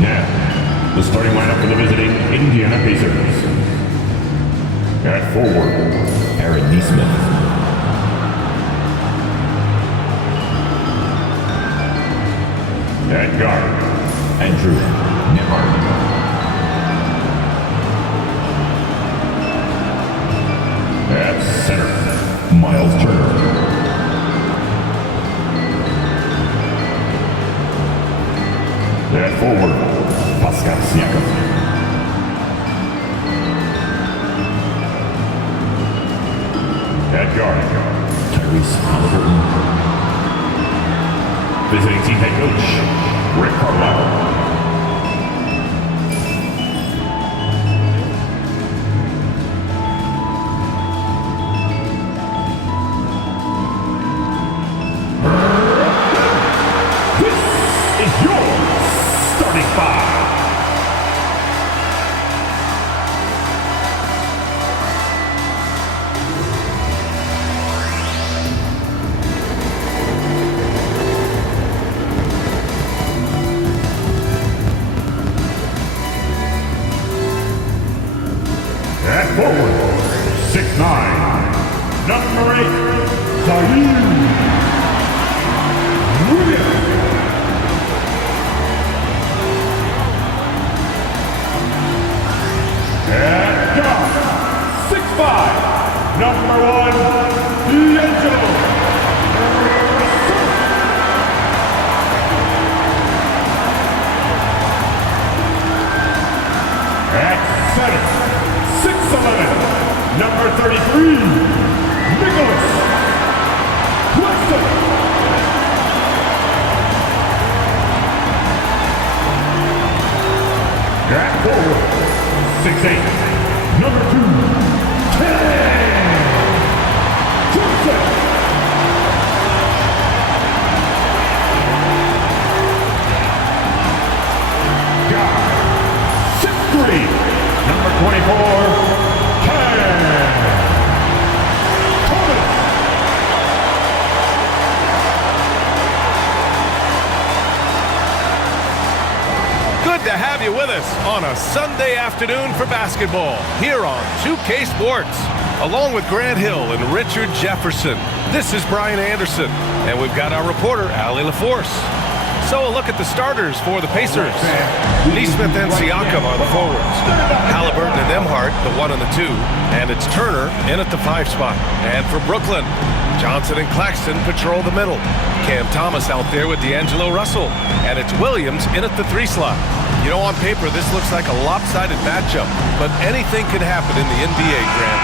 Now, the starting lineup for the visiting Indiana Pacers. At forward, Aaron Neesmith. At guard, Andrew Nembhard. At center, Miles Turner. At forward, Pascal Siakam. At guard, Tyrese Halliburton. Visiting team head coach, Rick Carlisle. This is your starting five. At forward, 6'9", number 8, Zaire Williams. At guard, 6'5", number 1, D'Angelo. At center, 6'11", number 33, Nicholas Claxton. At forward, 6'8", number 2, Cam Johnson. Guard, 6'3", number 24, Good to have you with us on a Sunday afternoon for basketball here on 2K Sports. Along with Grant Hill and Richard Jefferson, this is Brian Anderson, and we've got our reporter, Allie LaForce. So a look at the starters for the Pacers. Neesmith and Siakam are the forwards. Halliburton and Nembhard, the 1 and the 2. And it's Turner in at the 5 spot. And for Brooklyn, Johnson and Claxton patrol the middle. Cam Thomas out there with D'Angelo Russell. And it's Williams in at the 3 slot. You know, on paper, this looks like a lopsided matchup, but anything can happen in the NBA, Grant.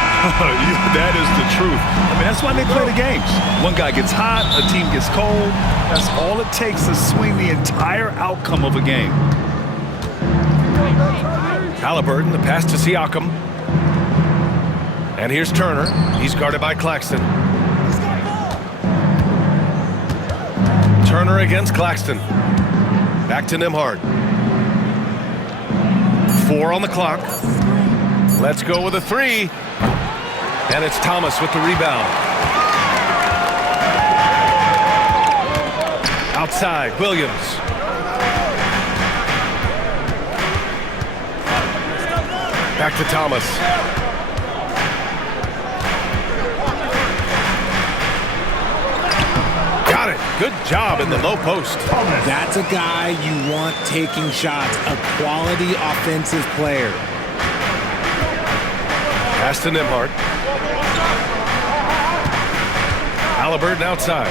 That is the truth. I mean, that's why they play the games. One guy gets hot, a team gets cold. That's all it takes to swing the entire outcome of a game. Halliburton, the pass to Siakam. And here's Turner. He's guarded by Claxton. Turner against Claxton. Back to Nembhard. 4 on the clock. Let's go with a 3. And it's Thomas with the rebound. Outside, Williams. Back to Thomas. Got it. Good job in the low post. That's a guy you want taking shots, a quality offensive player. Pass to Nembhard. Halliburton outside.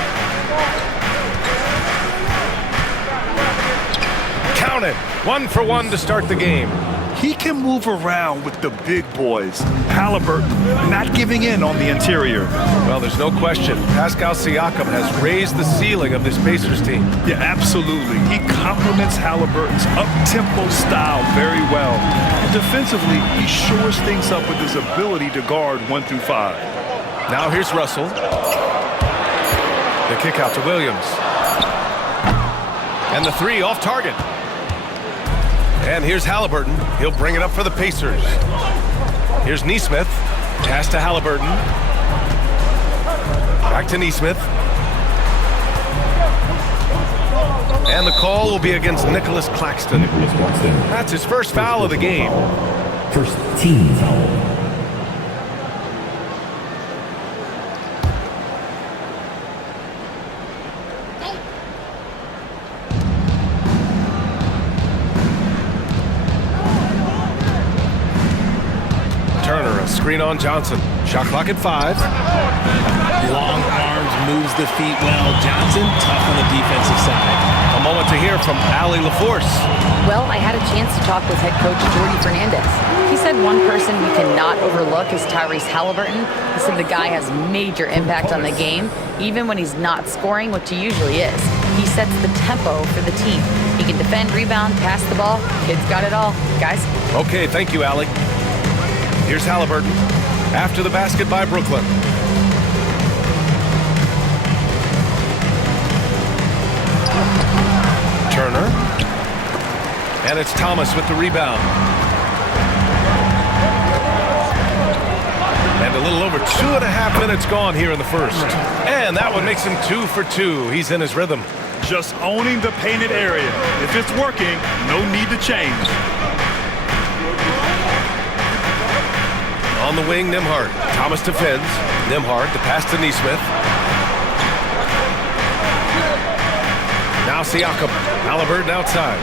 Count it. 1 for 1 to start the game. He can move around with the big boys. Halliburton not giving in on the interior. Well, there's no question. Pascal Siakam has raised the ceiling of this Pacers team. Yeah, absolutely. He complements Halliburton's up-tempo style very well. And defensively, he shores things up with his ability to guard 1 through 5. Now here's Russell. The kick out to Williams. And the 3 off target. And here's Halliburton. He'll bring it up for the Pacers. Here's Neesmith. Pass to Halliburton. Back to Neesmith. And the call will be against Nicholas Claxton. Nicholas Claxton. That's his first foul of the game. First team foul. Turner, a screen on Johnson. Shot clock at 5. Long arms, moves the feet well. Johnson, tough on the defensive side. A moment to hear from Allie LaForce. Well, I had a chance to talk with head coach Jordy Fernandez. He said one person we cannot overlook is Tyrese Halliburton. He said the guy has major impact on the game, even when he's not scoring, which he usually is. He sets the tempo for the team. He can defend, rebound, pass the ball. Kid's got it all. Guys? Okay, thank you, Allie. Here's Halliburton. After the basket by Brooklyn. Turner. And it's Thomas with the rebound. And a little over 2.5 minutes gone here in the first. And that one makes him 2 for 2. He's in his rhythm. Just owning the painted area. If it's working, no need to change. On the wing, Nembhard. Thomas defends. Nembhard, the pass to Nesmith. Now Siakam. Halliburton outside.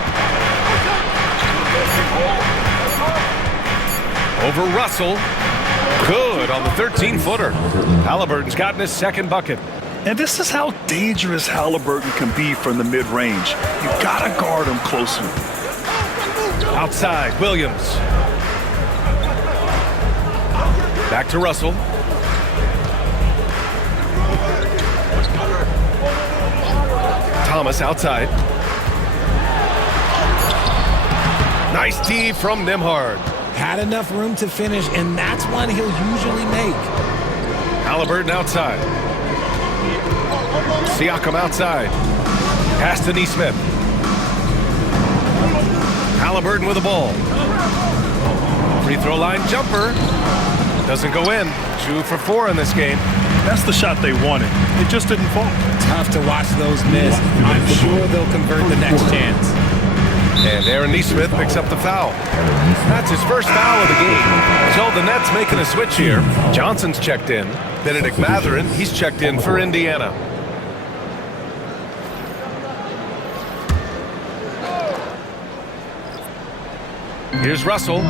Over Russell. Good on the 13-footer. Halliburton's gotten his second bucket. And this is how dangerous Halliburton can be from the mid-range. You gotta guard him closer. Outside, Williams. Back to Russell. Thomas outside. Nice D from Nembhard. Had enough room to finish, and that's one he'll usually make. Halliburton outside. Siakam outside. Pass to Nesmith. Halliburton with the ball. Free throw line jumper. Doesn't go in. 2 for 4 in this game. That's the shot they wanted. It just didn't fall. Tough to watch those miss. I'm sure they'll convert the next chance. And Aaron Nesmith picks up the foul. That's his first foul of the game. So the Nets making a switch here. Johnson's checked in. Benedict Mathurin, he's checked in for Indiana. Here's Russell.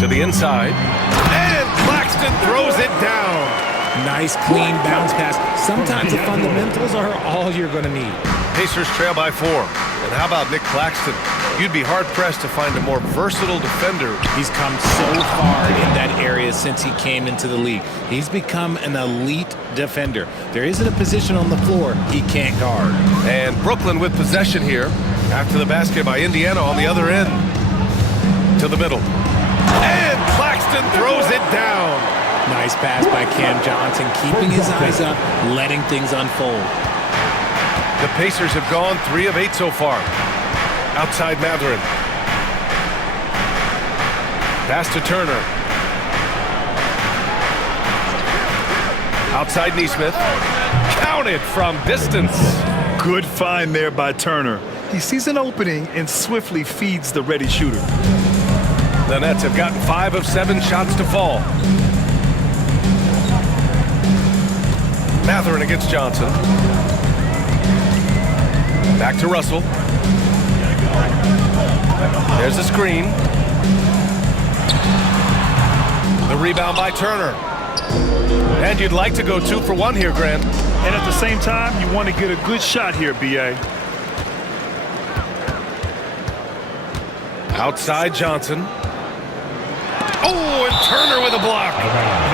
To the inside. And Claxton throws it down. Nice, clean bounce pass. Sometimes the fundamentals are all you're going to need. Pacers trail by 4. And how about Nick Claxton? You'd be hard-pressed to find a more versatile defender. He's come so far in that area since he came into the league. He's become an elite defender. There isn't a position on the floor he can't guard. And Brooklyn with possession here after the basket by Indiana on the other end. To the middle. And Claxton throws it down. Nice pass by Cam Johnson, keeping his eyes up, letting things unfold. The Pacers have gone 3 of 8 so far. Outside Mathurin. Pass to Turner. Outside Nesmith. Counted from distance. Good find there by Turner. He sees an opening and swiftly feeds the ready shooter. The Nets have gotten 5 of 7 shots to fall. Mathurin against Johnson. Back to Russell. There's a screen. The rebound by Turner. And you'd like to go 2 for 1 here, Grant. And at the same time, you want to get a good shot here, B.A. Outside Johnson. Oh, and Turner with a block.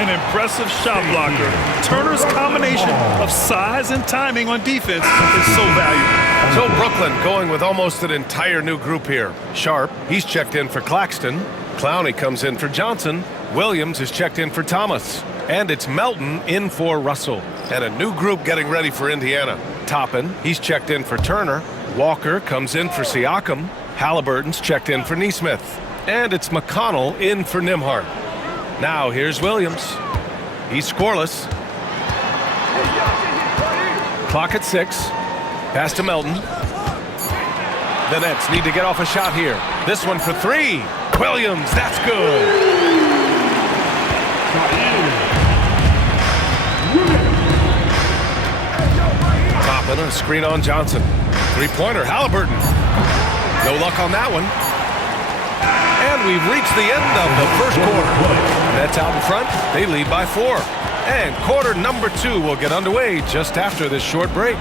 An impressive shot blocker. Turner's combination of size and timing on defense is so valuable. So Brooklyn going with almost an entire new group here. Sharp, he's checked in for Claxton. Clowney comes in for Johnson. Williams is checked in for Thomas. And it's Melton in for Russell. And a new group getting ready for Indiana. Toppin, he's checked in for Turner. Walker comes in for Siakam. Halliburton's checked in for Nesmith. And it's McConnell in for Nembhard. Now here's Williams. He's scoreless. Clock at 6. Pass to Melton. The Nets need to get off a shot here. This one for 3. Williams, that's good. Toppin, a screen on Johnson. Three-pointer, Halliburton. No luck on that one. And we've reached the end of the first quarter. Nets out in front. They lead by 4. And quarter number 2 will get underway just after this short break.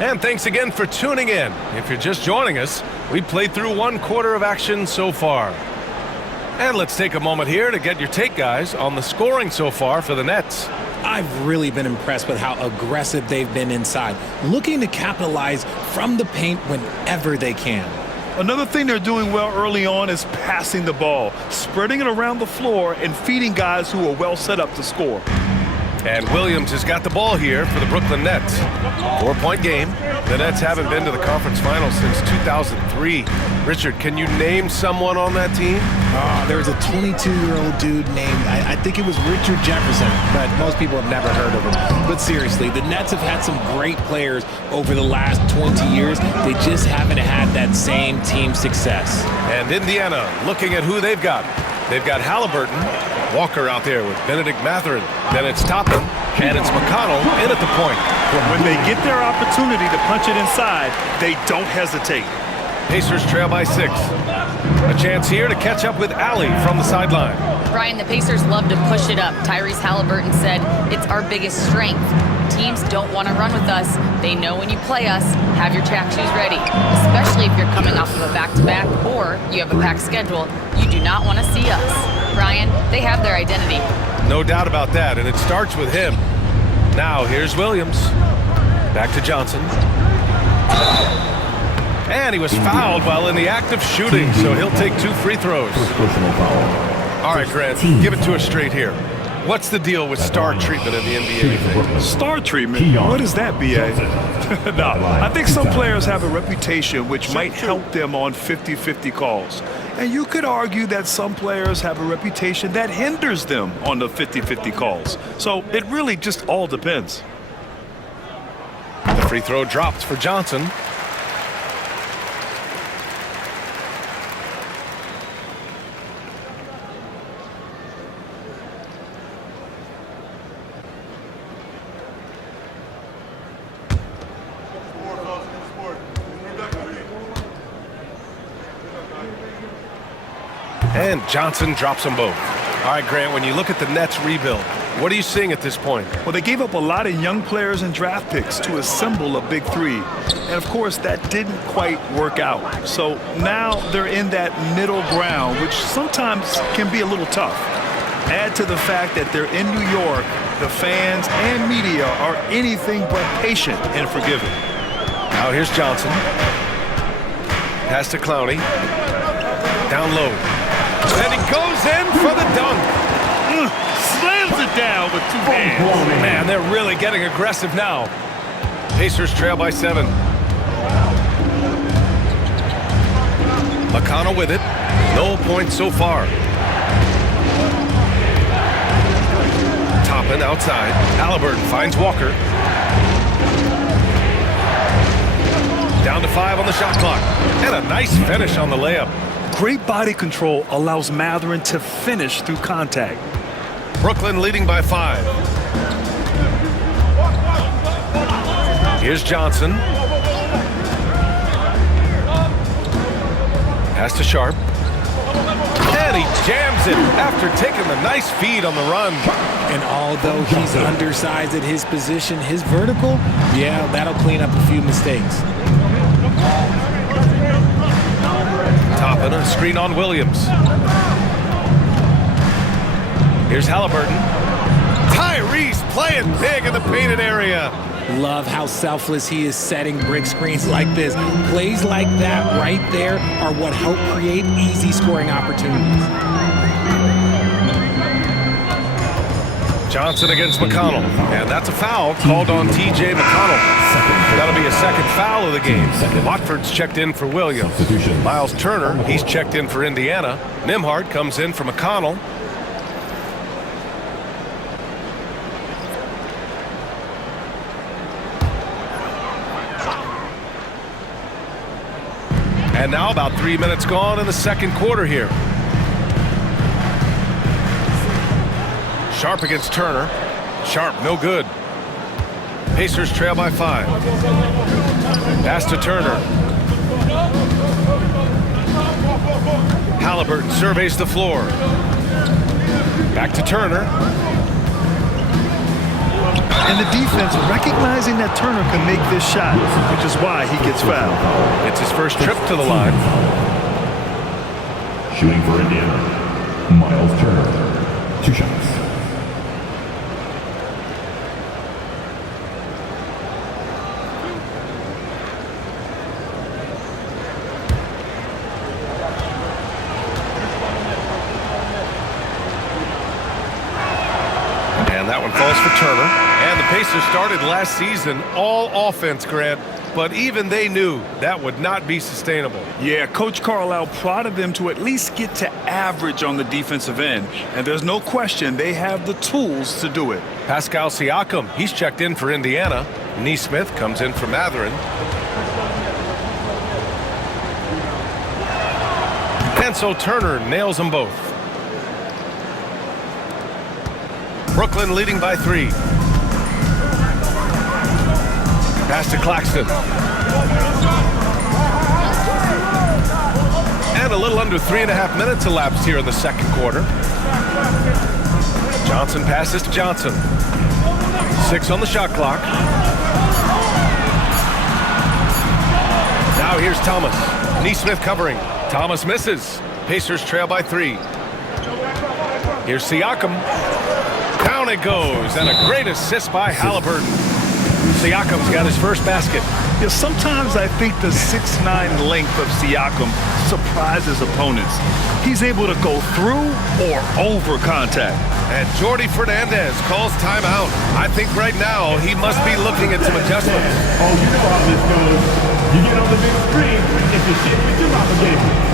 And thanks again for tuning in. If you're just joining us, we played through 1 quarter of action so far. And let's take a moment here to get your take, guys, on the scoring so far for the Nets. I've really been impressed with how aggressive they've been inside, looking to capitalize from the paint whenever they can. Another thing they're doing well early on is passing the ball, spreading it around the floor and feeding guys who are well set up to score. And Williams has got the ball here for the Brooklyn Nets. 4-point game. The Nets haven't been to the conference finals since 2003. Richard, can you name someone on that team? There was a 22-year-old dude named, I think it was Richard Jefferson, but most people have never heard of him. But seriously, the Nets have had some great players over the last 20 years. They just haven't had that same team success. And Indiana, looking at who they've got. They've got Halliburton, Walker out there with Benedict Mathurin. Then it's Toppin, and it's McConnell in at the point. When they get their opportunity to punch it inside, they don't hesitate. Pacers trail by 6. A chance here to catch up with Allie from the sideline. Brian, the Pacers love to push it up. Tyrese Halliburton said it's our biggest strength. Teams don't want to run with us. They know when you play us, have your track shoes ready. Especially if you're coming off of a back-to-back or you have a packed schedule. You do not want to see us. Brian, they have their identity. No doubt about that, and it starts with him. Now here's Williams. Back to Johnson. And he was fouled while in the act of shooting, so he'll take 2 free throws. All right, Grant, give it to us straight here. What's the deal with star treatment in the NBA? Star treatment? What is that, B.A.? No, I think some players have a reputation which might help them on 50-50 calls. And you could argue that some players have a reputation that hinders them on the 50-50 calls. So it really just all depends. The free throw dropped for Johnson. And Johnson drops them both. All right, Grant, when you look at the Nets rebuild, what are you seeing at this point? Well, they gave up a lot of young players and draft picks to assemble a big 3. And, of course, that didn't quite work out. So now they're in that middle ground, which sometimes can be a little tough. Add to the fact that they're in New York, the fans and media are anything but patient and forgiving. Now here's Johnson. Pass to Clowney. Down low. And he goes in for the dunk. Slams it down with 2 hands. Man, they're really getting aggressive now. Pacers trail by 7. McConnell with it. No points so far. Toppin outside. Halliburton finds Walker. Down to 5 on the shot clock. And a nice finish on the layup. Great body control allows Mathurin to finish through contact. Brooklyn leading by 5. Here's Johnson. Pass to Sharp. And he jams it after taking the nice feed on the run. And although he's undersized at his position, his vertical, yeah, that'll clean up a few mistakes. Toppin, a screen on Williams. Here's Halliburton. Tyrese playing big in the painted area. Love how selfless he is setting brick screens like this. Plays like that right there are what help create easy scoring opportunities. Johnson against McConnell, and that's a foul called on T.J. McConnell. That'll be a second foul of the game. Watford's checked in for Williams. Miles Turner, he's checked in for Indiana. Nimhart comes in for McConnell. And now about 3 minutes gone in the second quarter here. Sharp against Turner. Sharp, no good. Pacers trail by 5. Pass to Turner. Halliburton surveys the floor. Back to Turner. And the defense recognizing that Turner can make this shot, which is why he gets fouled. It's his first trip to the line. Shooting for Indiana, Miles Turner. 2 shots. And that one falls for Turner. And the Pacers started last season all offense, Grant, but even they knew that would not be sustainable. Yeah, Coach Carlisle prodded them to at least get to average on the defensive end. And there's no question they have the tools to do it. Pascal Siakam, he's checked in for Indiana. Neesmith comes in for Matherin. And so Turner nails them both. Brooklyn leading by 3. Pass to Claxton. And a little under 3.5 minutes elapsed here in the second quarter. Johnson passes to Johnson. 6 on the shot clock. Now here's Thomas. Neesmith covering. Thomas misses. Pacers trail by 3. Here's Siakam. Down it goes, and a great assist by Halliburton. Siakam's got his first basket. Yeah, sometimes I think the 6'9" length of Siakam surprises opponents. He's able to go through or over contact. And Jordi Fernandez calls timeout. I think right now he must be looking at some adjustments. Oh, you know how this goes. You get on the big screen, it's a shit with your obligation.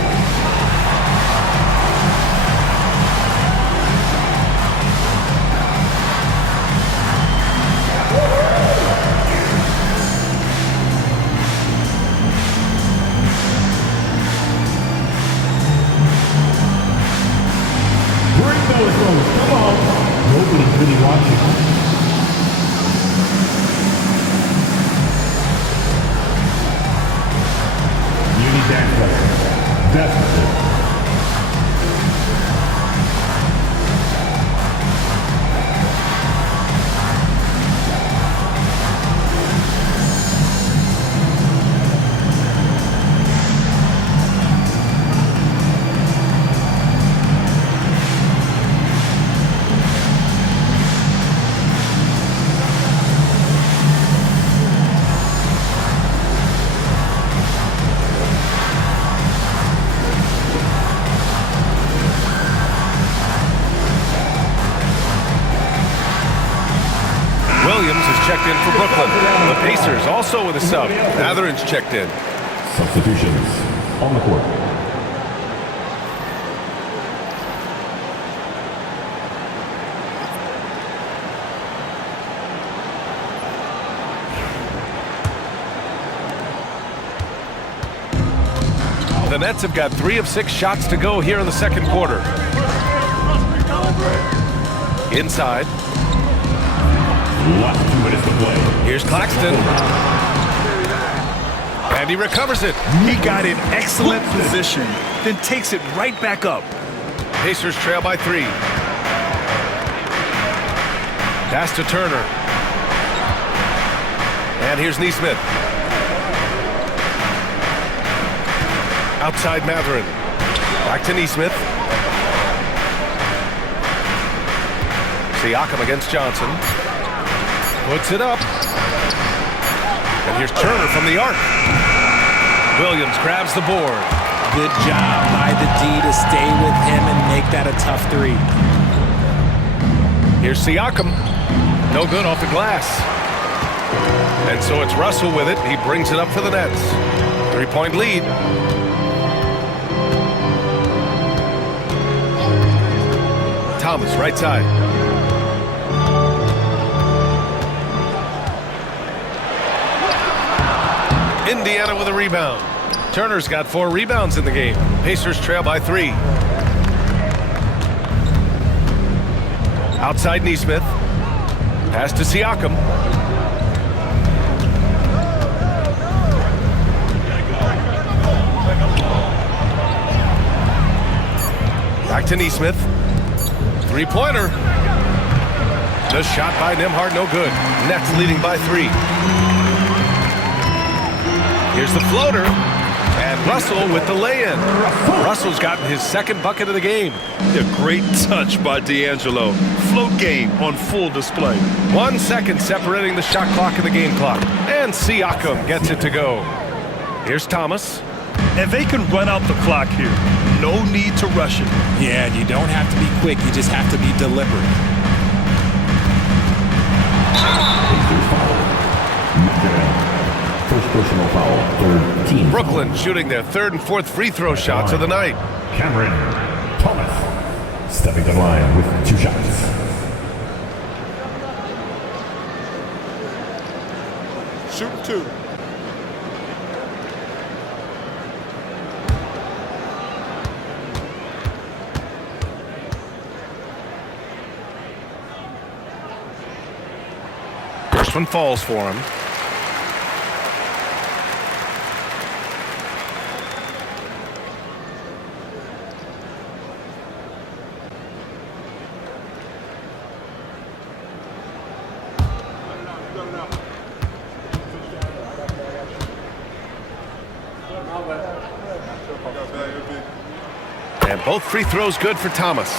Come on. Nobody's really watching. You need that player. Definitely. Williams is checked in for Brooklyn. The Pacers also with a sub. Matherin's checked in. Substitutions on the court. The Nets have got 3 of 6 shots to go here in the second quarter. Inside. Last 2 minutes to play. Here's Claxton. And he recovers it. He got in excellent position, then takes it right back up. Pacers trail by 3. Pass to Turner. And here's Neesmith. Outside Matherin. Back to Neesmith. Siakam against Johnson. Puts it up. And here's Turner from the arc. Williams grabs the board. Good job by the D to stay with him and make that a tough 3. Here's Siakam. No good off the glass. And so it's Russell with it. He brings it up for the Nets. 3-point lead. Thomas, right side. Indiana with a rebound. Turner's got 4 rebounds in the game. Pacers trail by 3. Outside Neesmith. Pass to Siakam. Back to Neesmith. 3-pointer. The shot by Nembhard, no good. Nets leading by 3. Here's the floater. And Russell with the lay-in. Russell's gotten his second bucket of the game. A great touch by D'Angelo. Float game on full display. 1 second separating the shot clock and the game clock. And Siakam gets it to go. Here's Thomas. And they can run out the clock here. No need to rush it. Yeah, you don't have to be quick. You just have to be deliberate. First personal foul, third team. Brooklyn shooting their 3rd and 4th free throw shots of the night. Cameron Thomas stepping to the line with 2 shots. Shoot 2. First one falls for him. And both free throws good for Thomas.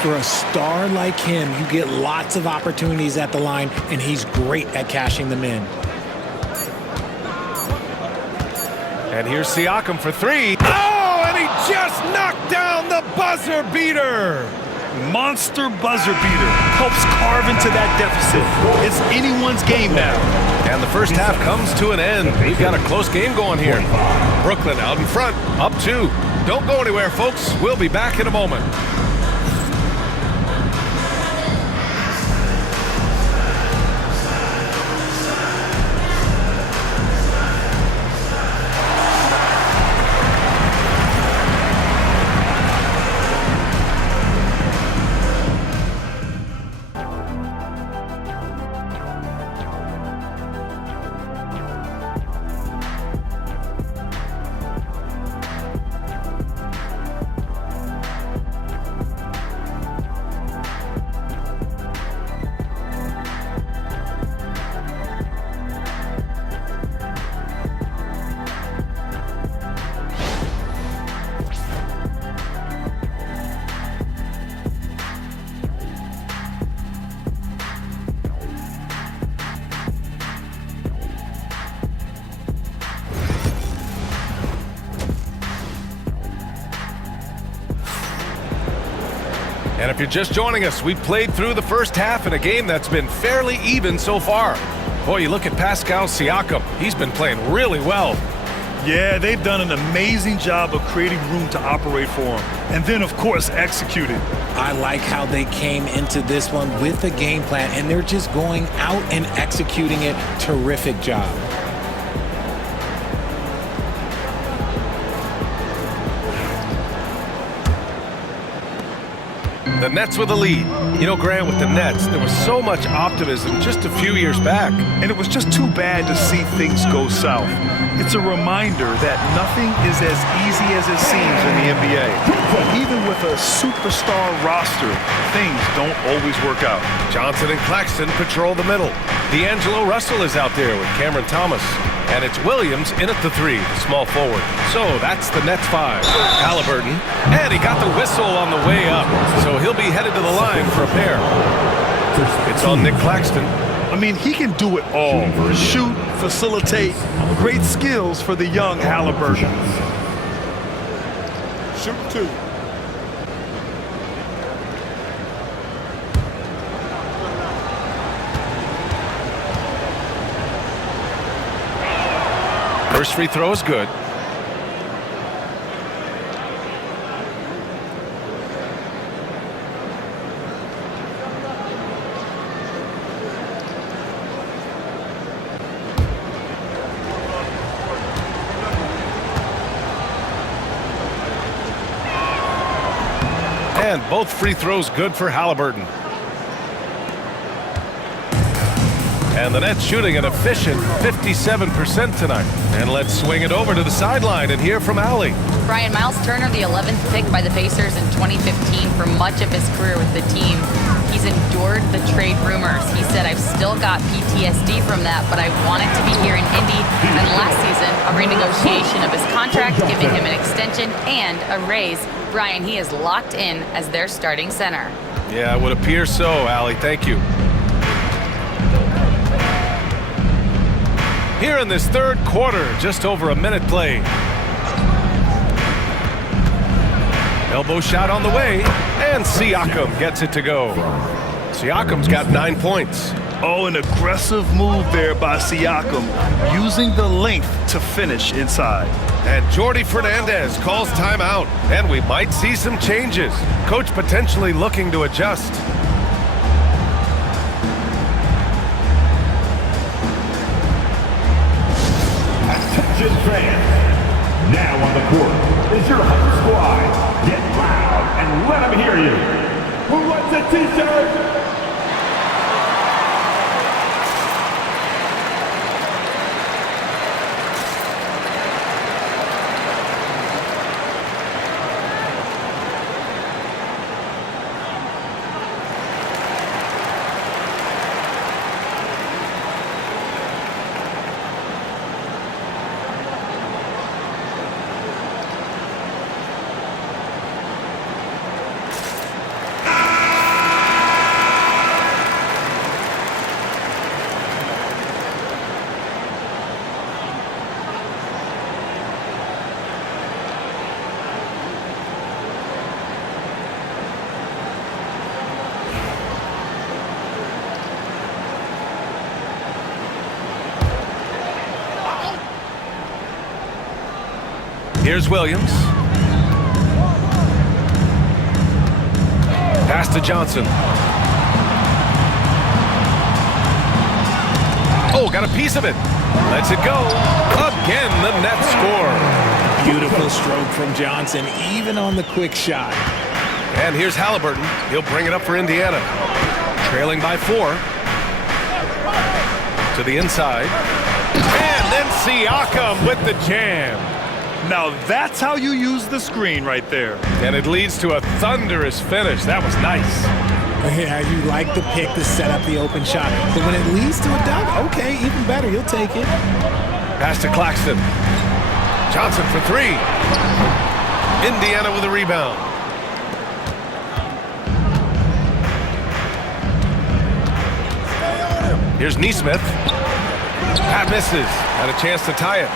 For a star like him, you get lots of opportunities at the line, and he's great at cashing them in. And here's Siakam for 3. Oh, and he just knocked down the buzzer beater. Monster buzzer beater. Helps carve into that deficit. It's anyone's game now. And the first half comes to an end. We've got a close game going here. Brooklyn out in front, up 2. Don't go anywhere, folks. We'll be back in a moment. And if you're just joining us, we played through the first half in a game that's been fairly even so far. Boy, you look at Pascal Siakam. He's been playing really well. Yeah, they've done an amazing job of creating room to operate for him. And then, of course, executing. I like how they came into this one with a game plan, and they're just going out and executing it. Terrific job. The Nets with the lead. You know, Grant, with the Nets, there was so much optimism just a few years back. And it was just too bad to see things go south. It's a reminder that nothing is as easy as it seems in the NBA. Even with a superstar roster, things don't always work out. Johnson and Claxton patrol the middle. D'Angelo Russell is out there with Cameron Thomas. And it's Williams in at the 3, the small forward. So that's the Nets 5. Halliburton, and he got the whistle on the way up. So he'll be headed to the line for a pair. It's on Nick Claxton. I mean, he can do it all. Shoot, facilitate, great skills for the young Halliburton. Shoot 2. First free throw is good. And both free throws good for Halliburton. And the Nets shooting an efficient 57% tonight. And let's swing it over to the sideline and hear from Allie. Brian, Miles Turner, the 11th pick by the Pacers in 2015 for much of his career with the team. He's endured the trade rumors. He said, I've still got PTSD from that, but I wanted to be here in Indy. And last season, a renegotiation of his contract, giving him an extension and a raise. Brian, he is locked in as their starting center. Yeah, it would appear so, Allie. Thank you. Here in this third quarter, just over a minute played. Elbow shot on the way, and Siakam gets it to go. Siakam's got 9 points. Oh, an aggressive move there by Siakam, using the length to finish inside. And Jordi Fernandez calls timeout, and we might see some changes. Coach potentially looking to adjust. Attention fans, now on the court is your home squad. Get loud and let them hear you. Who wants a t-shirt? Here's Williams. Pass to Johnson. Oh, got a piece of it. Lets it go. Again, the Nets score. Beautiful stroke from Johnson, even on the quick shot. And here's Halliburton. He'll bring it up for Indiana. Trailing by 4. To the inside. And then Siakam with the jam. Now that's how you use the screen right there. And it leads to a thunderous finish. That was nice. Yeah, you like the pick to set up the open shot. But when it leads to a dunk, okay, even better, you'll take it. Pass to Claxton. Johnson for 3. Indiana with a rebound. Here's Neesmith. Pat misses. Had a chance to tie it.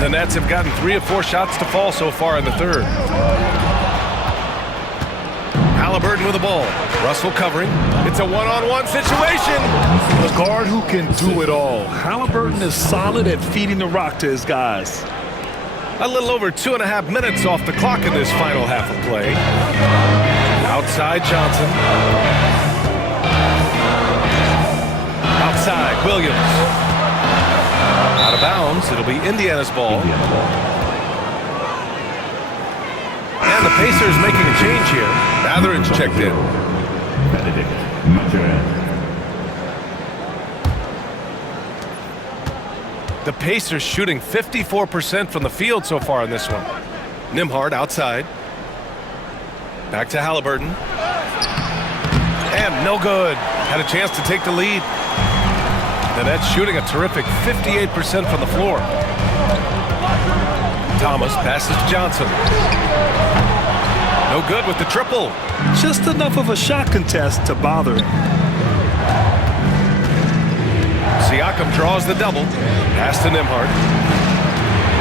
The Nets have gotten 3 of 4 shots to fall so far in the third. Halliburton with the ball. Russell covering. It's a one-on-one situation. A guard who can do it all. Halliburton is solid at feeding the rock to his guys. A little over 2.5 minutes off the clock in this final half of play. Outside Johnson. Outside Williams. Out of bounds. It'll be Indiana's ball. And the Pacers making a change here. Matheridge checked in. The Pacers shooting 54% from the field so far in this one. Nembhard outside. Back to Halliburton. And no good. Had a chance to take the lead. The Nets shooting a terrific 58% from the floor. Thomas passes to Johnson. No good with the triple. Just enough of a shot contest to bother him. Siakam draws the double. Pass to Nembhard.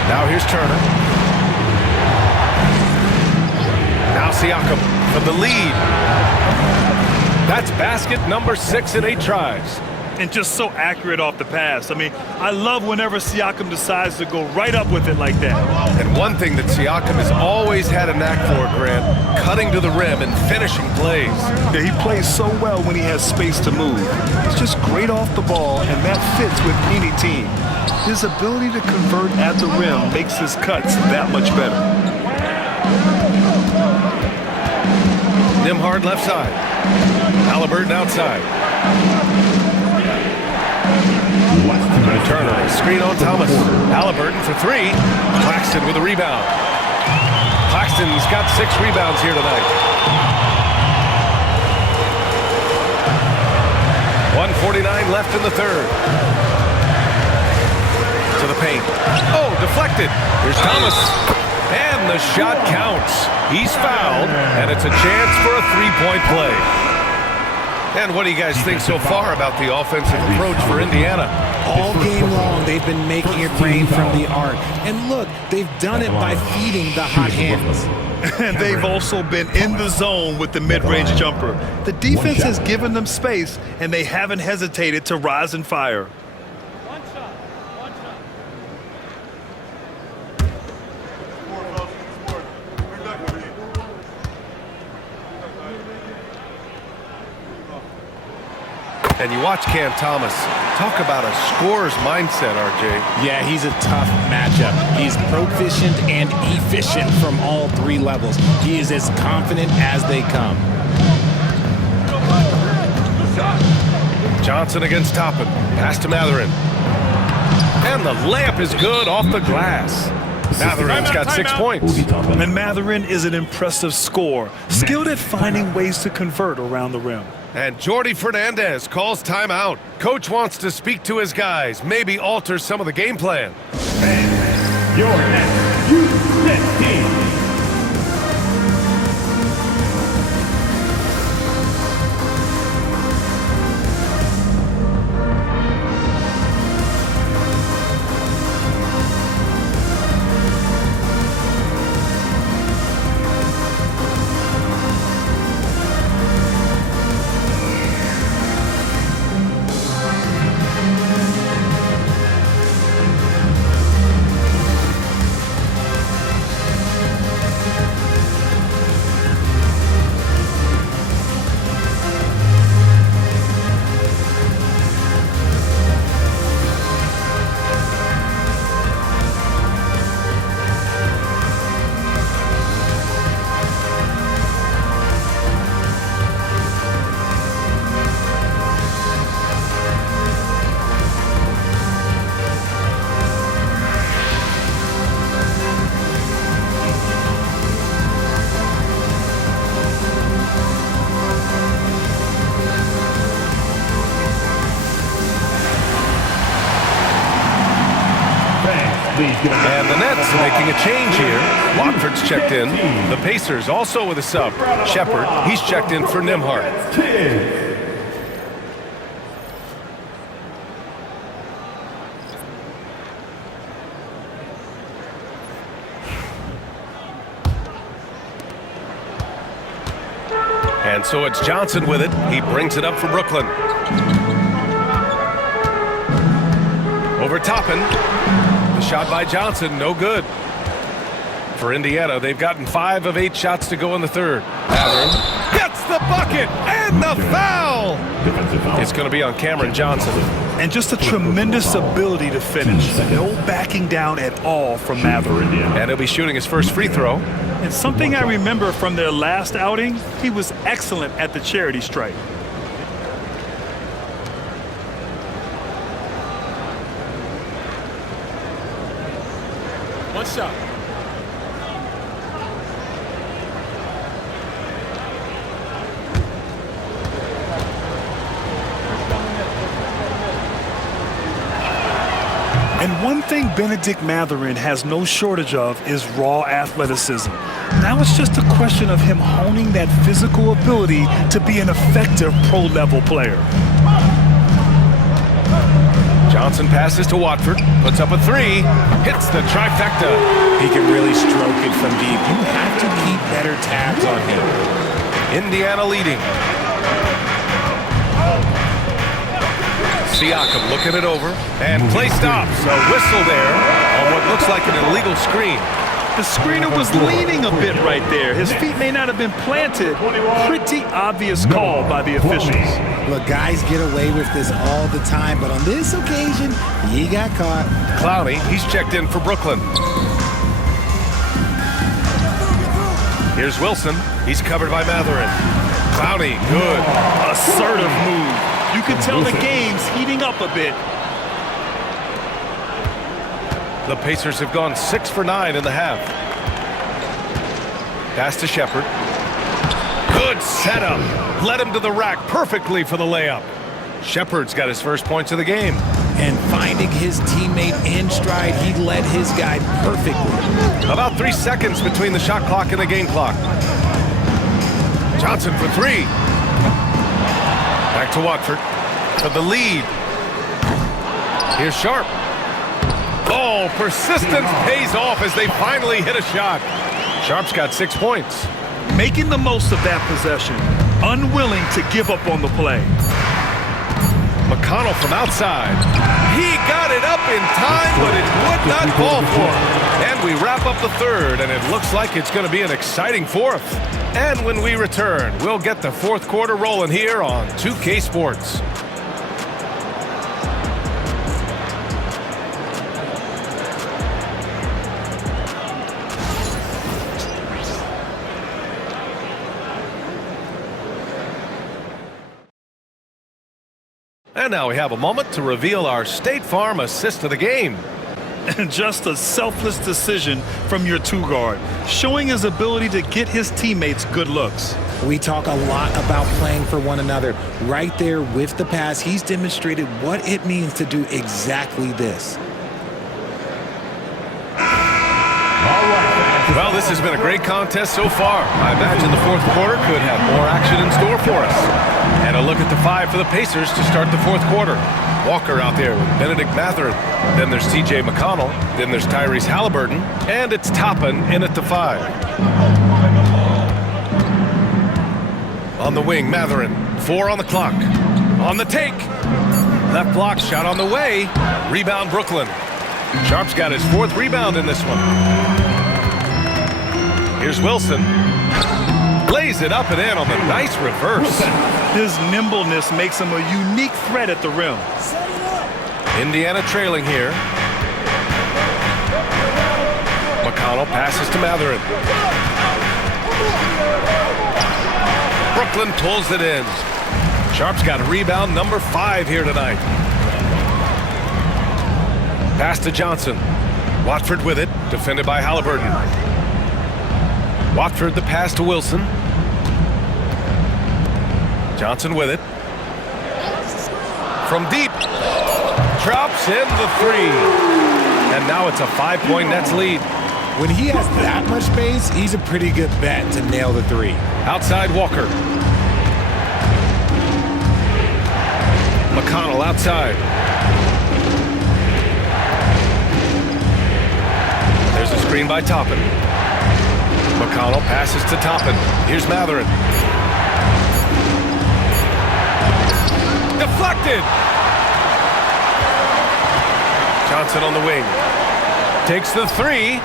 Now here's Turner. Now Siakam for the lead. That's basket number 6 in 8 tries. and just so accurate off the pass. I mean, I love whenever Siakam decides to go right up with it like that. And one thing that Siakam has always had a knack for, Grant, cutting to the rim and finishing plays. Yeah, he plays so well when he has space to move. He's just great off the ball, and that fits with any team. His ability to convert at the rim makes his cuts that much better. Nembhard left side. Halliburton outside. Turner, screen on Thomas. Halliburton for three. Claxton with a rebound. Claxton's got 6 rebounds here tonight. 1:49 left in the third. To the paint. Oh, deflected. Here's Thomas. And the shot counts. He's fouled, and it's a chance for a three-point play. And what do you guys think so far about the offensive approach for Indiana? All game long, they've been making it rain from the arc. And look, they've done it by feeding the hot hands. And they've also been in the zone with the mid-range jumper. The defense has given them space, and they haven't hesitated to rise and fire. And you watch Cam Thomas. Talk about a scorer's mindset, RJ. Yeah, he's a tough matchup. He's proficient and efficient from all 3 levels. He is as confident as they come. Johnson against Toppin. Pass to Matherin. And the layup is good off the glass. Matherin's got 6 points. And Matherin is an impressive scorer, skilled at finding ways to convert around the rim. And Jordi Fernandez calls timeout. Coach wants to speak to his guys, maybe alter some of the game plan. And your next U16. And the Nets making a change here. Watford's checked in. The Pacers also with a sub. Shepard, he's checked in for Nembhard. And so it's Johnson with it. He brings it up for Brooklyn. Over Toppin. The shot by Johnson, no good. For Indiana, they've gotten 5 of 8 shots to go in the third. Matherin gets the bucket and the foul. It's going to be on Cameron Johnson. And just a tremendous ability to finish. No backing down at all from Matherin. And he'll be shooting his first free throw. And something I remember from their last outing, he was excellent at the charity stripe. One shot. And one thing Benedict Matherin has no shortage of is raw athleticism. Now it's just a question of him honing that physical ability to be an effective pro-level player. Johnson passes to Watford, puts up a 3, hits the trifecta. He can really stroke it from deep. You have to keep better tabs on him. Indiana leading. Siakam looking it over, and play stops. A whistle there on what looks like an illegal screen. The screener was leaning a bit right there. His feet may not have been planted. Pretty obvious call by the officials. Look, guys get away with this all the time, but on this occasion, he got caught. Clowney, he's checked in for Brooklyn. Here's Wilson. He's covered by Matherin. Clowney, good. Assertive move. You can tell the game's heating up a bit. The Pacers have gone 6 for 9 in the half. Pass to Shepherd. Good setup. Led him to the rack perfectly for the layup. Shepherd's got his first points of the game. And finding his teammate in stride, he led his guy perfectly. About 3 seconds between the shot clock and the game clock. Johnson for 3. Back to Watford for the lead. Here's Sharp. Oh, persistence pays off as they finally hit a shot. Sharp's got 6 points. Making the most of that possession. Unwilling to give up on the play. McConnell from outside. He got it up in time, but it would not fall for him. And we wrap up the third, and it looks like it's going to be an exciting fourth. And when we return, we'll get the fourth quarter rolling here on 2K Sports. And now we have a moment to reveal our State Farm assist of the game. And just a selfless decision from your two-guard, showing his ability to get his teammates good looks. We talk a lot about playing for one another. Right there with the pass, he's demonstrated what it means to do exactly this. Well, this has been a great contest so far. I imagine the fourth quarter could have more action in store for us. And a look at the 5 for the Pacers to start the fourth quarter. Walker out there with Benedict Matherin. Then there's TJ McConnell. Then there's Tyrese Halliburton. And it's Toppin in at the 5. On the wing, Matherin. 4 on the clock. On the take. Left block shot on the way. Rebound Brooklyn. Sharp's got his 4th rebound in this one. Here's Wilson. Lays it up and in on the nice reverse. His nimbleness makes him a unique threat at the rim. Indiana trailing here. McConnell passes to Matherin. Brooklyn pulls it in. Sharp's got a rebound number 5 here tonight. Pass to Johnson. Watford with it, defended by Halliburton. Watford the pass to Wilson. Johnson with it. From deep. Drops in the 3. And now it's a 5-point Nets lead. When he has that much space, he's a pretty good bet to nail the 3. Outside Walker. McConnell outside. There's a screen by Toppin. McConnell passes to Toppin. Here's Matherin. Deflected. Johnson on the wing. Takes the 3.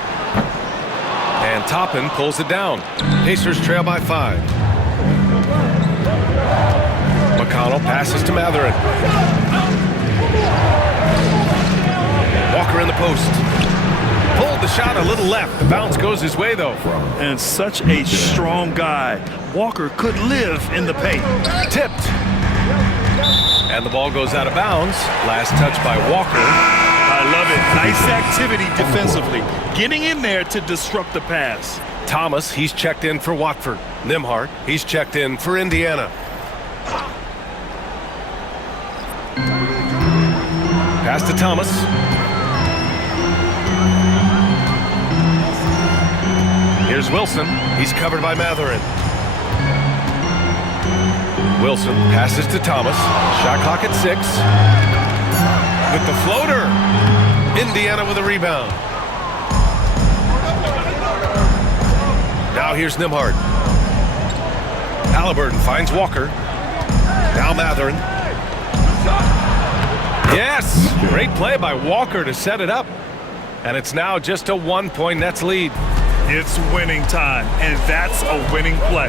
And Toppin pulls it down. Pacers trail by 5. McConnell passes to Matherin. Walker in the post. Pulled the shot a little left. The bounce goes his way, though. And such a strong guy. Walker could live in the paint. Tipped. And the ball goes out of bounds. Last touch by Walker. I love it. Nice activity defensively. Getting in there to disrupt the pass. Thomas, he's checked in for Watford. Nembhard, he's checked in for Indiana. Pass to Thomas. Here's Wilson. He's covered by Matherin. Wilson passes to Thomas. Shot clock at 6. With the floater. Indiana with a rebound. Now here's Nembhard. Halliburton finds Walker. Now Matherin. Yes, great play by Walker to set it up. And it's now just a 1-point Nets lead. It's winning time, and that's a winning play.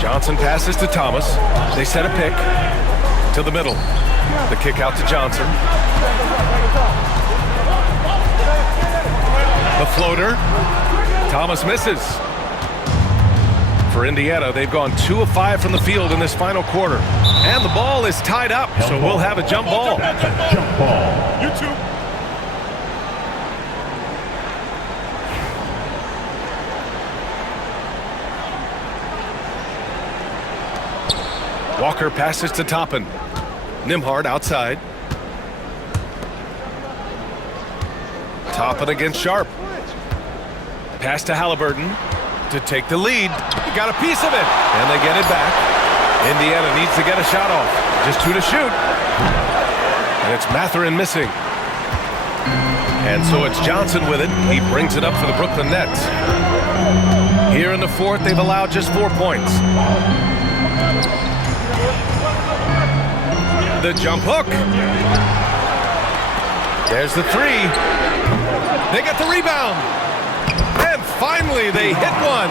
Johnson passes to Thomas. They set a pick to the middle. The kick out to Johnson. The floater. Thomas misses. For Indiana, they've gone 2 of 5 from the field in this final quarter. And the ball is tied up, so we'll have a jump ball. Jump ball. You two. Walker passes to Toppin. Nimhard outside. Toppin against Sharp. Pass to Halliburton to take the lead. He got a piece of it, and they get it back. Indiana needs to get a shot off. Just 2 to shoot. And it's Mathurin missing. And so it's Johnson with it. He brings it up for the Brooklyn Nets. Here in the fourth, they've allowed just 4 points. The jump hook. There's the 3. They get the rebound. And finally, they hit one.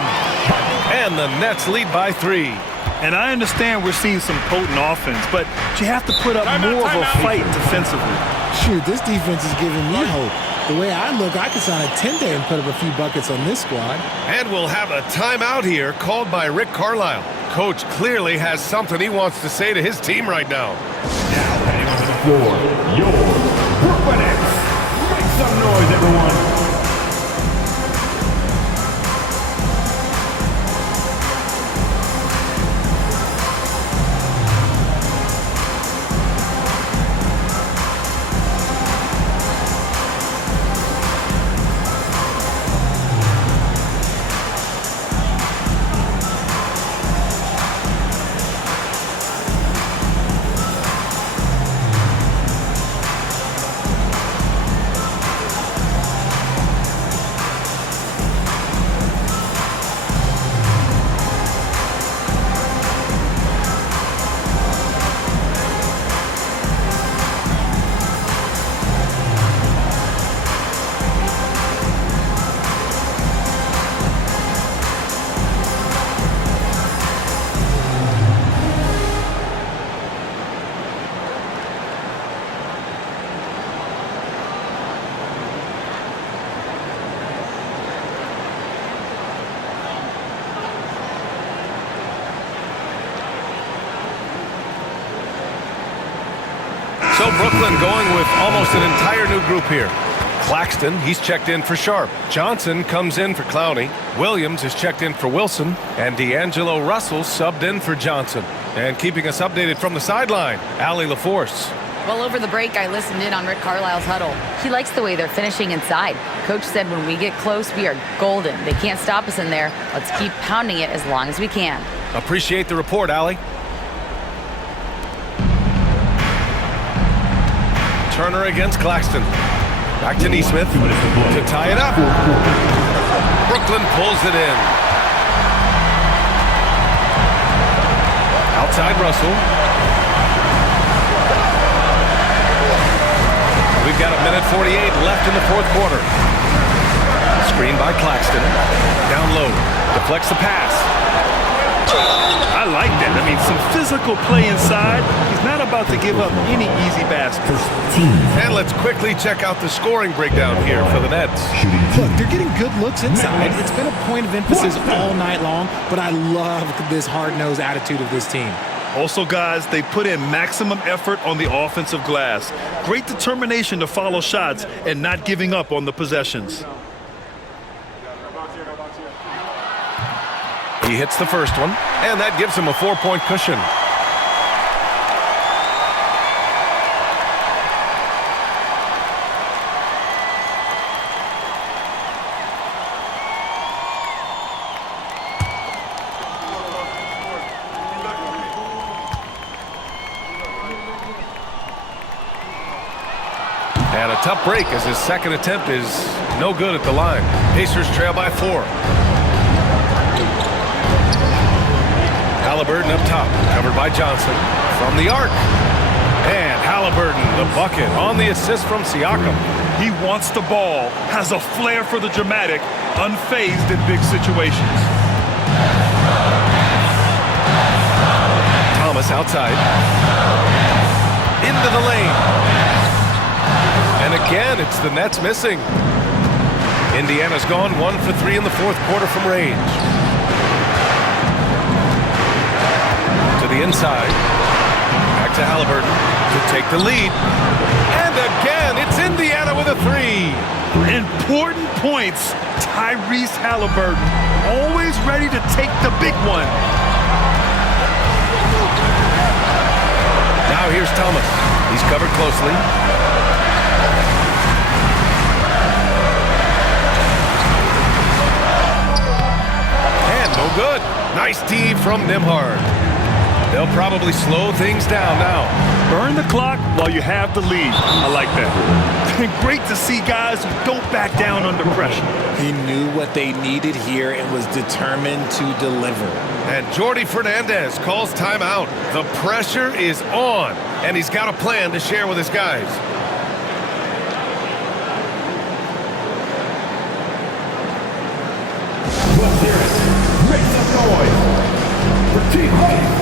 And the Nets lead by 3. And I understand we're seeing some potent offense, but you have to put up more of a fight defensively. Shoot, this defense is giving me hope. The way I look, I could sign a 10-day and put up a few buckets on this squad. And we'll have a timeout here called by Rick Carlisle. Coach clearly has something he wants to say to his team right now. Now heading onto the floor, your Brooklyn Nets. Make some noise, everyone. So Brooklyn going with almost an entire new group here. Claxton, he's checked in for Sharp. Johnson comes in for Clowney. Williams is checked in for Wilson. And D'Angelo Russell subbed in for Johnson. And keeping us updated from the sideline, Allie LaForce. Well, over the break, I listened in on Rick Carlisle's huddle. He likes the way they're finishing inside. Coach said when we get close, we are golden. They can't stop us in there. Let's keep pounding it as long as we can. Appreciate the report, Allie. Turner against Claxton. Back to Nesmith to tie it up. Brooklyn pulls it in. Outside Russell. We've got 1:48 left in the fourth quarter. Screen by Claxton. Down low. Deflects the pass. I like that. I mean, some physical play inside. He's not about to give up any easy baskets. And let's quickly check out the scoring breakdown here for the Nets. Look, they're getting good looks inside. It's been a point of emphasis all night long, but I love this hard-nosed attitude of this team. Also, guys, they put in maximum effort on the offensive glass. Great determination to follow shots and not giving up on the possessions. He hits the first one, and that gives him a 4-point cushion. And a tough break as his second attempt is no good at the line. Pacers trail by 4. Halliburton up top, covered by Johnson. from the arc. And Halliburton, the bucket, on the assist from Siakam. He wants the ball, has a flair for the dramatic, unfazed in big situations. Thomas outside. Into the lane. And again, it's the Nets missing. Indiana's gone 1 for 3 in the fourth quarter from range. To the inside. Back to Halliburton to take the lead. And again, it's Indiana with a 3. Important points. Tyrese Halliburton, always ready to take the big one. Now here's Thomas. He's covered closely. And no good. Nice D from Nembhard. They'll probably slow things down now. Burn the clock while you have the lead. I like that. And great to see guys who don't back down under pressure. He knew what they needed here and was determined to deliver. And Jordi Fernandez calls timeout. The pressure is on, and he's got a plan to share with his guys. Let's hear it. Make some noise for Team Beleive.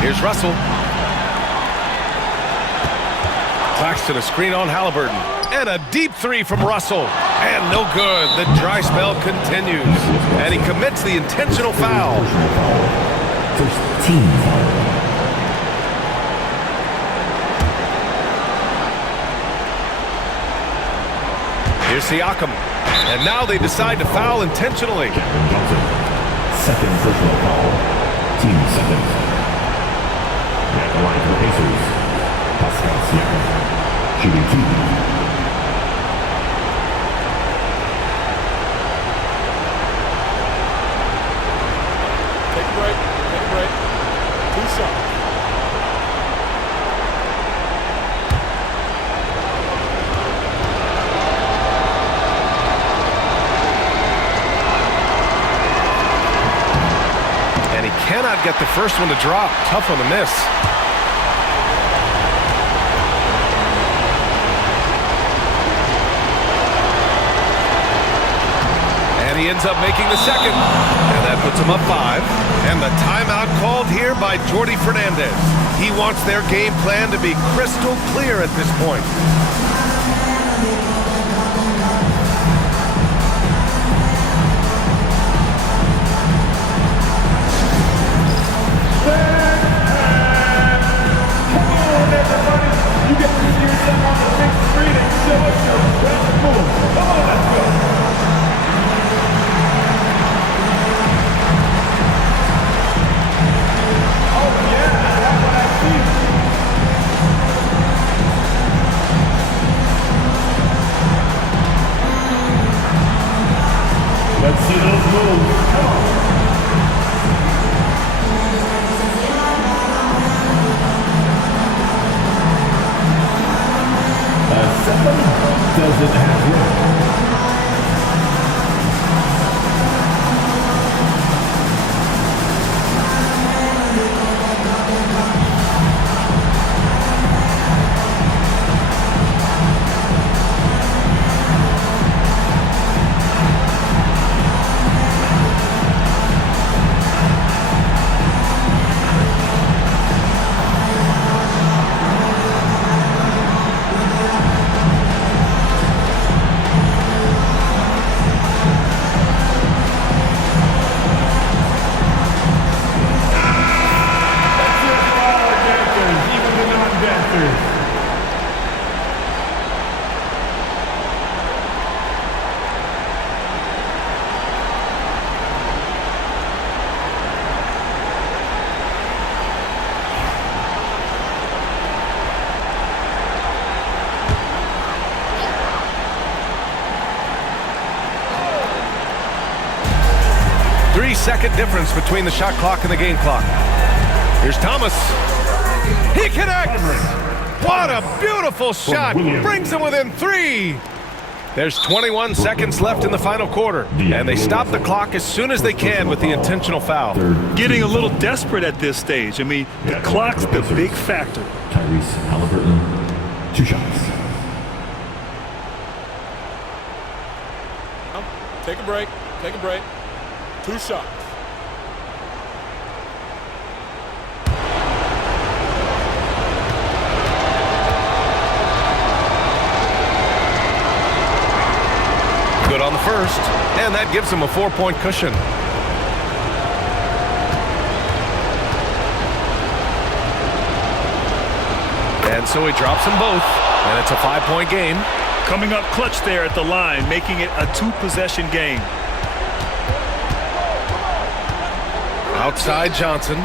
Here's Russell. Claxton a screen on Halliburton. And a deep 3 from Russell. And no good. The dry spell continues. And he commits the intentional foul. First team foul. Here's Siakam. And now they decide to foul intentionally. Second personal foul. Team second. At the line for the Pacers, Pascal Siakam, shooting 2. Take a break. 2 shots. And he cannot get the first one to drop. Tough one to miss. And he ends up making the second. And that puts him up 5. And the timeout called here by Jordi Fernandez. He wants their game plan to be crystal clear at this point. You get to see yourself on the big screen and show us your best move. Come on, let's go. Oh, yeah, that's what I see. Let's see those moves. Come on. Somebody doesn't have room. Second difference between the shot clock and the game clock. Here's Thomas. He connects. What a beautiful shot. Brings them within 3. There's 21 seconds left in the final quarter, and they stop the clock as soon as they can with the intentional foul. Getting a little desperate at this stage. I mean, the clock's the big factor. Tyrese Halliburton, 2 shots. Take a break. Take a break. 2 shots. Good on the first, and that gives him a 4-point cushion. And so he drops them both, and it's a 5-point game. Coming up clutch there at the line, making it a 2-possession game. Outside Johnson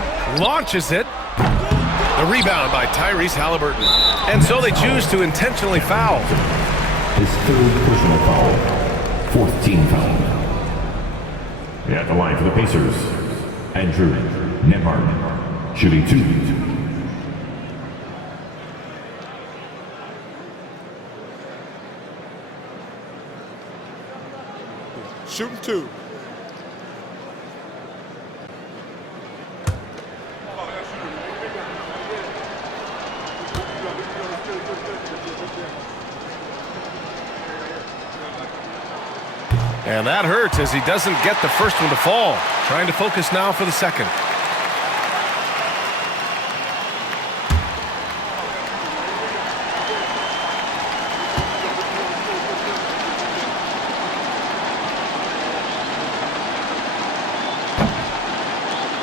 launches it. The rebound by Tyrese Halliburton. And so they choose to intentionally foul. His 3rd personal foul. 4th team foul. At the line for the Pacers, Andrew Nembhard, shooting 2. Shooting 2. And that hurts as he doesn't get the first one to fall. Trying to focus now for the second.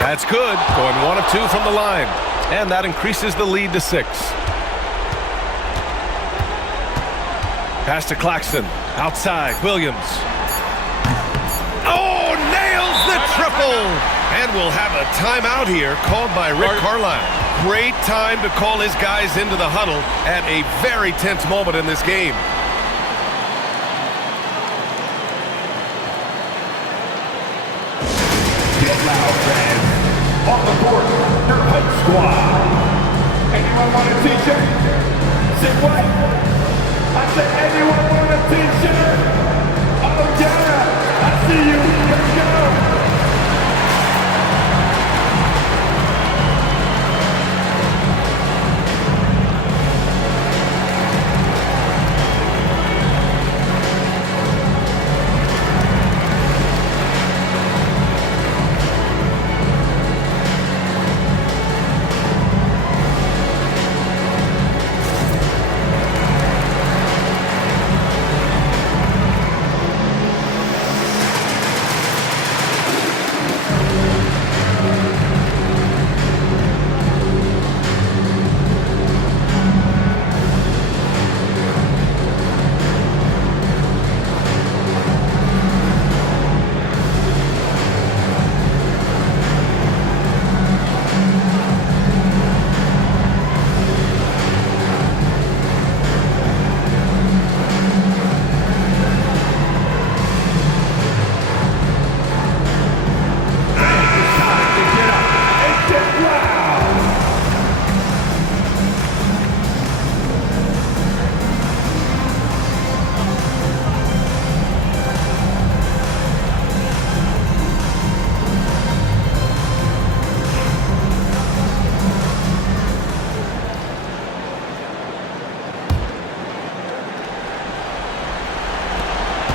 That's good. Going 1 of 2 from the line. And that increases the lead to 6. Pass to Claxton. Outside. Williams. Oh, nails the triple. And we'll have a timeout here called by Rick Carlisle. Great time to call his guys into the huddle at a very tense moment in this game. Get loud, fans. On the court, your hype squad. Anyone want a t-shirt? Say what? I said, anyone want a t-shirt? Oh, yeah. I see you. Let's go.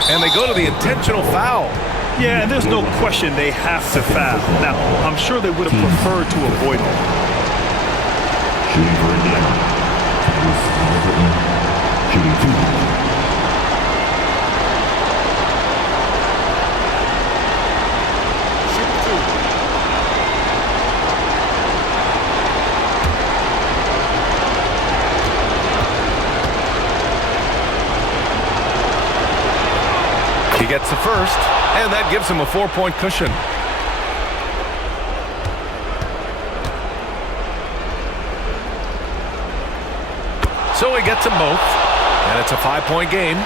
And they go to the intentional foul. Yeah, and there's no question they have to foul. Now, I'm sure they would have preferred to avoid it. Shooting for Indiana. Shooting 2. He gets the first, and that gives him a 4-point cushion. So he gets them both, and it's a 5-point game.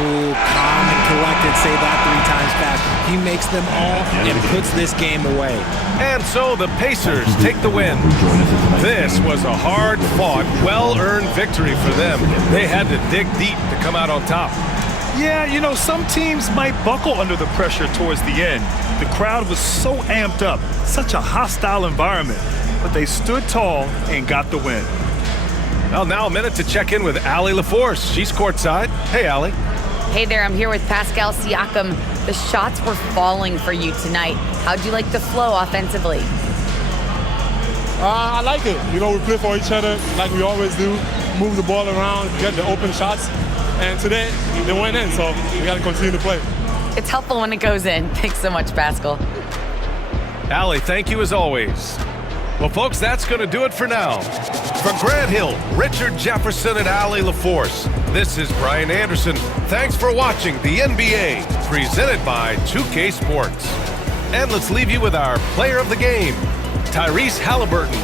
Cool, calm, and collected. Say that 3 times fast. He makes them all and puts this game away. And so the Pacers take the win. This was a hard-fought, well-earned victory for them. They had to dig deep to come out on top. Yeah, you know, some teams might buckle under the pressure towards the end. The crowd was so amped up, such a hostile environment, but they stood tall and got the win. Well, now a minute to check in with Allie LaForce. She's courtside. Hey, Allie. Hey there, I'm here with Pascal Siakam. The shots were falling for you tonight. How'd you like the flow offensively? I like it. You know, we play for each other like we always do. Move the ball around, get the open shots. And today, they went in, so we got to continue to play. It's helpful when it goes in. Thanks so much, Pascal. Allie, thank you as always. Well, folks, that's going to do it for now. For Grant Hill, Richard Jefferson, and Allie LaForce, this is Brian Anderson. Thanks for watching the NBA, presented by 2K Sports. And let's leave you with our player of the game, Tyrese Halliburton.